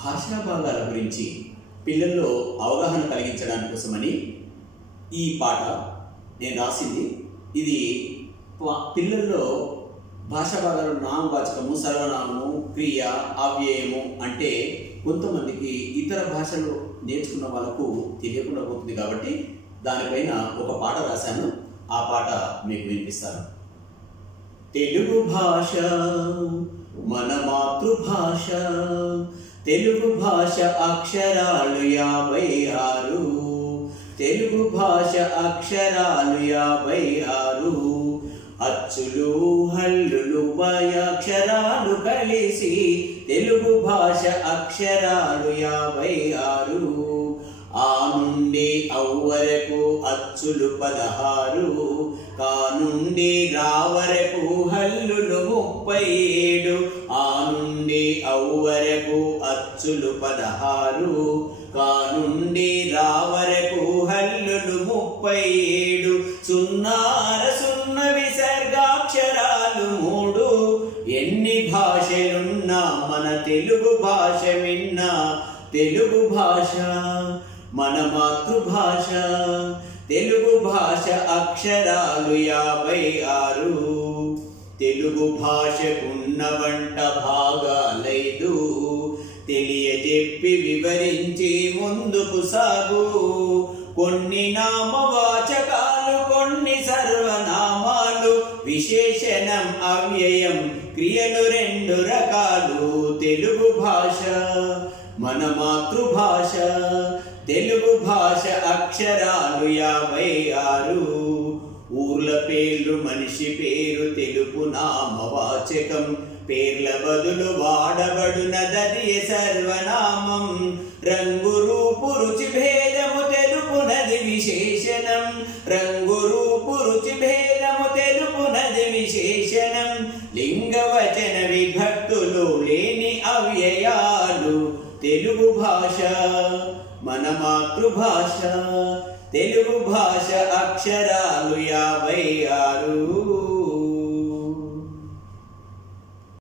భాషా భాగాల గురించి పిల్లల్లో అవగాహన కలిగించడానికి కోసమని ఈ పాట నేను రాసింది. ఇది పిల్లల్లో భాషా భాగాలు నామవాచకము, సర్వనామము, క్రియ, అవ్యయము అంటే కొంతమందికి ఇతర భాషలు నేర్చుకున్న వాళ్ళకు తెలియకుండా పోతుంది కాబట్టి దానిపైన ఒక పాట రాశాను. ఆ పాట మీకు వినిపిస్తాను. తెలుగు భాష మన మాతృభాష, తెలుగు భాష అక్షరాలు 56, తెలుగు భాష అక్షరాలు 56, అచ్చులు హల్లులు పై అక్షరాలు కలిసి తెలుగు భాష అక్షరాలు 56. ఆ నుండి అవ్వరకు అచ్చులు 16, కా నుండి రా వరకు హల్లులు 37. ఆ నుండి అవ్వరకు అచ్చులు 16, కా నుండి రా వరకు హల్లులు 37. సున్నార సున్న విసర్గాక్షరాలు 3. ఎన్ని భాషలున్నా మన తెలుగు భాష విన్నా, తెలుగు భాష మన మాతృభాష, తెలుగు భాష అక్షరాలు 56. తెలుగు భాషకున్న వంట భాగాలైదు, తెలియజెప్పి వివరించి ముందుకు సాగు. కొన్ని నామవాచకాలు, కొన్ని సర్వనామాలు, విశేషణం అవ్యయం, క్రియలు 2 రకాలు. తెలుగు భాష మన మాతృభాష, తెలుగు భాష అక్షరాలు 56. ఊర్ల పేర్లు మనిషి పేరు తెలుపు నామవాచకం, పేర్ల బదులు వాడబడునదది సర్వనామం. రంగు రూపు రుచి భేదము తెలుపునది విశేషణం, రంగు రూపు రుచి భేదము తెలుపునది విశేషణం. లింగవచన విభక్తులు లేని అవ్యయాలు. తెలుగు భాష మన మాతృభాష, తెలుగు భాష అక్షరాలు 56.